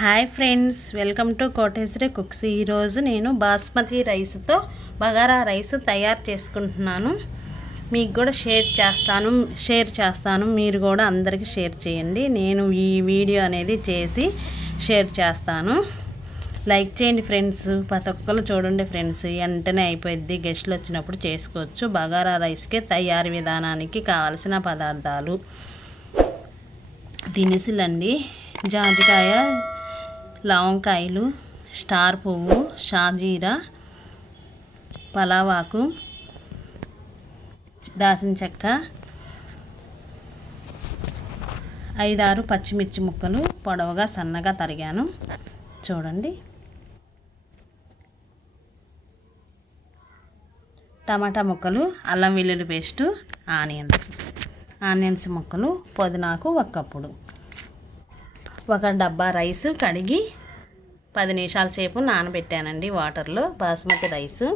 Hi friends, welcome to Koteswari cooks. ఈరోజు నేను బాస్మతి రైస్తో బగారా రైస్ తయారు చేసుకుంటున్నాను. మీకు కూడా షేర్ చేస్తాను. మీరు కూడా అందరికీ షేర్ చేయండి. నేను ఈ వీడియో అనేది చేసి షేర్ చేస్తాను. లైక్ చేయండి ఫ్రెండ్స్. ప్రతి ఒక్కరు చూడండి ఫ్రెండ్స్. వెంటనే అయిపోద్ది, గెస్ట్లు వచ్చినప్పుడు చేసుకోవచ్చు. బగారా రైస్కి తయారీ విధానానికి కావలసిన పదార్థాలు దినుసులండి: జాజికాయ, లవంకాయలు, స్టార్ పువ్వు, షాజీరా, పలావాకు, దాల్చిన చెక్క, 5-6 పచ్చిమిర్చి ముక్కలు పొడవుగా సన్నగా తరిగాను. చూడండి, టమాటా ముక్కలు, అల్లం వెల్లుల్లి పేస్టు, ఆనియన్స్ ముక్కలు, పుదీనాకు 1 కప్పుడు. 1 డబ్బా రైస్ కడిగి 10 నిమిషాల సేపు నానబెట్టానండి వాటర్లో. బాస్మతి రైసు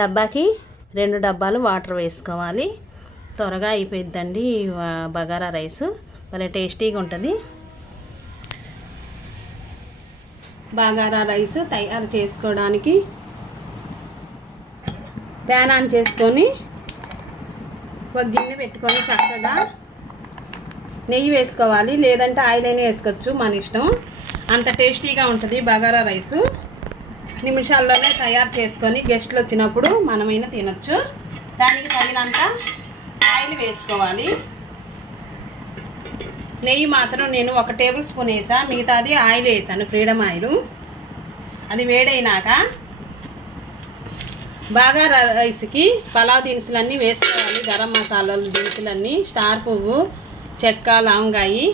డబ్బాకి 2 డబ్బాలు వాటర్ వేసుకోవాలి. త్వరగా అయిపోయిద్దండి బగారా రైసు. భలే టేస్టీగా ఉంటుంది. బగారా రైస్ తయారు చేసుకోవడానికి ప్యాన్ ఆన్ చేసుకొని ఒక గిన్నె పెట్టుకొని చక్కగా నెయ్యి వేసుకోవాలి, లేదంటే ఆయిల్ అయినా వేసుకోవచ్చు, మన ఇష్టం. అంత టేస్టీగా ఉంటుంది బగారా రైసు. నిమిషాల్లోనే తయారు చేసుకొని గెస్ట్లు వచ్చినప్పుడు మనమైనా తినొచ్చు. దానికి తగినంత ఆయిల్ వేసుకోవాలి. నెయ్యి మాత్రం నేను 1 టేబుల్ స్పూన్ వేసా, మిగతాది ఆయిల్ వేసాను, ఫ్రీడమ్ ఆయిల్. అది వేడైనాక బగారా రైస్కి పలావ్ దినుసులన్నీ వేసుకోవాలి. గరం మసాలాలు దినుసులన్నీ, స్టార్ పువ్వు, చెక్క, లవంగాయి,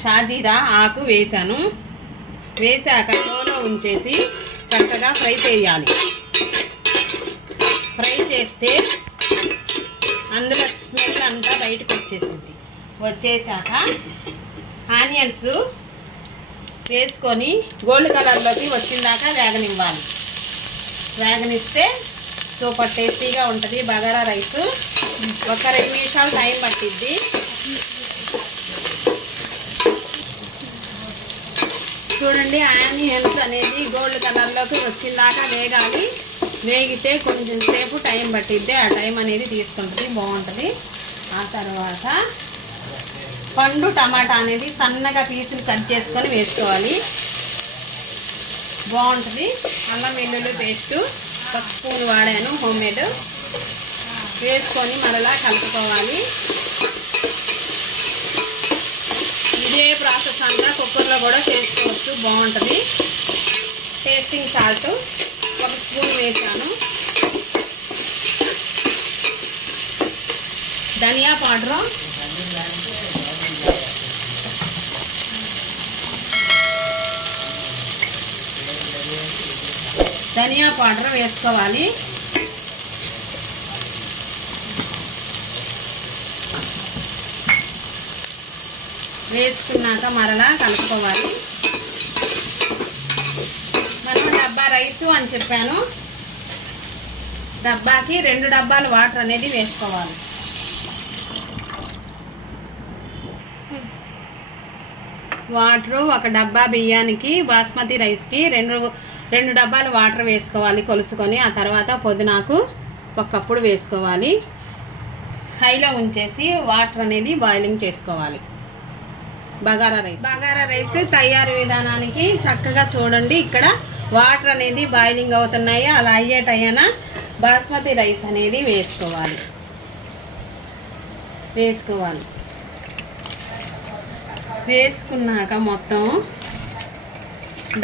షాజీరా ఆకు వేసాను. వేసాక లోలో ఉంచేసి చక్కగా ఫ్రై చేయాలి. ఫ్రై చేస్తే అందులో స్మెల్ అంతా బయటకు వచ్చేసాక ఆనియన్స్ వేసుకొని గోల్డ్ కలర్లోకి వచ్చిందాకా వేగనివ్వాలి. వేగనిస్తే సూపర్ టేస్టీగా ఉంటుంది బగారా రైసు. 1-2 నిమిషాలు టైం పట్టిద్ది. చూడండి, ఆనియన్స్ అనేది గోల్డ్ కలర్లోకి వచ్చిందాకా వేగాలి. వేగితే కొంచెం సేపు టైం పట్టిద్ది. ఆ టైం అనేది తీసుకుంటుంది, బాగుంటుంది. ఆ తర్వాత పండు టమాటా అనేది సన్నగా పీసులు కట్ చేసుకొని వేసుకోవాలి, బాగుంటుంది. అల్లం వెల్లుల్లి పేస్టు 1 స్పూన్ వాడాను, హోమ్మేడ్. వేసుకొని మరలా కలుపుకోవాలి. ఇదే ప్రాసెస్ అంతా కుక్కర్లో కూడా చేసుకోవచ్చు, బాగుంటుంది. టేస్టింగ్ సాల్ట్ 1 స్పూన్ వేసాను. ధనియా పౌడరు వేసుకోవాలి. వేసుకున్నాక మరలా కలుపుకోవాలి. మనం డబ్బా రైసు అని చెప్పాను, డబ్బాకి 2 డబ్బాలు వాటర్ అనేది వేసుకోవాలి. వాటరు 1 డబ్బా బియ్యానికి, బాస్మతి రైస్కి 2 డబ్బాలు వాటర్ వేసుకోవాలి కొలుసుకొని. ఆ తర్వాత పుదీనాకు 1 కప్పుడు వేసుకోవాలి. హైలో ఉంచేసి వాటర్ అనేది బాయిలింగ్ చేసుకోవాలి. బగారా రైస్ తయారీ విధానానికి చక్కగా చూడండి. ఇక్కడ వాటర్ అనేది బాయిలింగ్ అవుతున్నాయి. అలా అయ్యే టైన బాస్మతి రైస్ అనేది వేసుకోవాలి. వేసుకున్నాక మొత్తం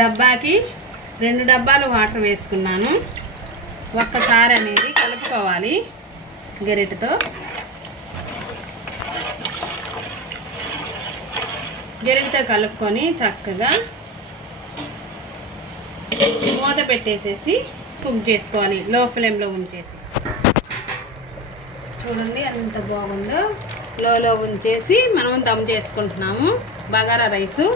డబ్బాకి 2 డబ్బాలు వాటర్ వేసుకున్నాను. ఒక్కసారి అనేది కలుపుకోవాలి గరిటెతో. కలుపుకొని చక్కగా మూత పెట్టేసేసి కుక్ చేసుకోవాలి, లో ఫ్లేమ్లో ఉంచేసి. చూడండి ఎంత బాగుందో. లో ఉంచేసి మనం దమ్ చేసుకుంటున్నాము బగారా రైసు.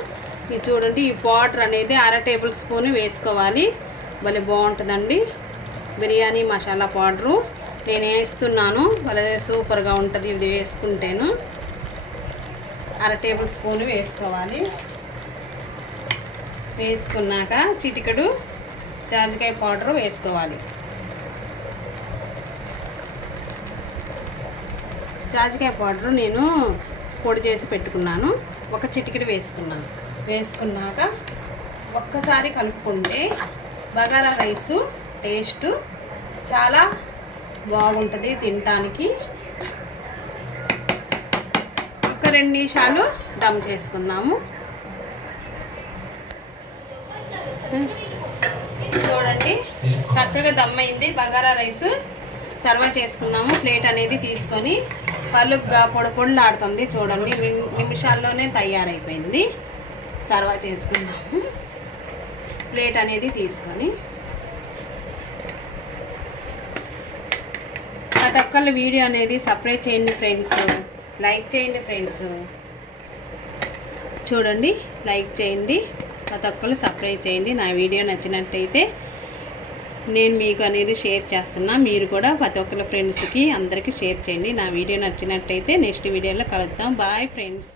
ఇది చూడండి, ఈ పౌడర్ అనేది 1/2 టేబుల్ స్పూన్ వేసుకోవాలి. భలే బాగుంటుందండి బిర్యానీ మసాలా పౌడరు. నేను వేస్తున్నాను. వాళ్ళ సూపర్గా ఉంటుంది ఇది వేసుకుంటేను. 1/2 టేబుల్ స్పూన్ వేసుకోవాలి. వేసుకున్నాక చిటికెడు జాజికాయ పౌడర్ వేసుకోవాలి. జాజికాయ పౌడర్ నేను పొడి చేసి పెట్టుకున్నాను. ఒక చిటికెడు వేసుకున్నాను. వేసుకున్నాక ఒక్కసారి కలుపుకుంటే బగారా రైసు టేస్ట్ చాలా బాగుంటుంది తినటానికి. ఒక 2 నిమిషాలు దమ్ చేసుకుందాము. చూడండి చక్కగా దమ్ అయింది. బగారా రైస్ సర్వ్ చేసుకుందాము. ప్లేట్ అనేది తీసుకొని పలుగ్గా పొడిలాడుతుంది. చూడండి నిమిషాల్లోనే తయారైపోయింది. సర్వ్ చేసుకుందాము. ప్లేట్ అనేది తీసుకొని ప్రతి ఒక్కళ్ళు వీడియో అనేది సబ్స్క్రైబ్ చేయండి ఫ్రెండ్స్, లైక్ చేయండి ఫ్రెండ్స్. చూడండి లైక్ చేయండి, ప్రతి ఒక్కళ్ళు సబ్స్క్రైబ్ చేయండి. నా వీడియో నచ్చినట్టయితే నేను మీకు అనేది షేర్ చేస్తున్నా. మీరు కూడా ప్రతి ఒక్కళ్ళ ఫ్రెండ్స్కి అందరికీ షేర్ చేయండి. నా వీడియో నచ్చినట్టయితే నెక్స్ట్ వీడియోలో కలుద్దాం. Bye friends.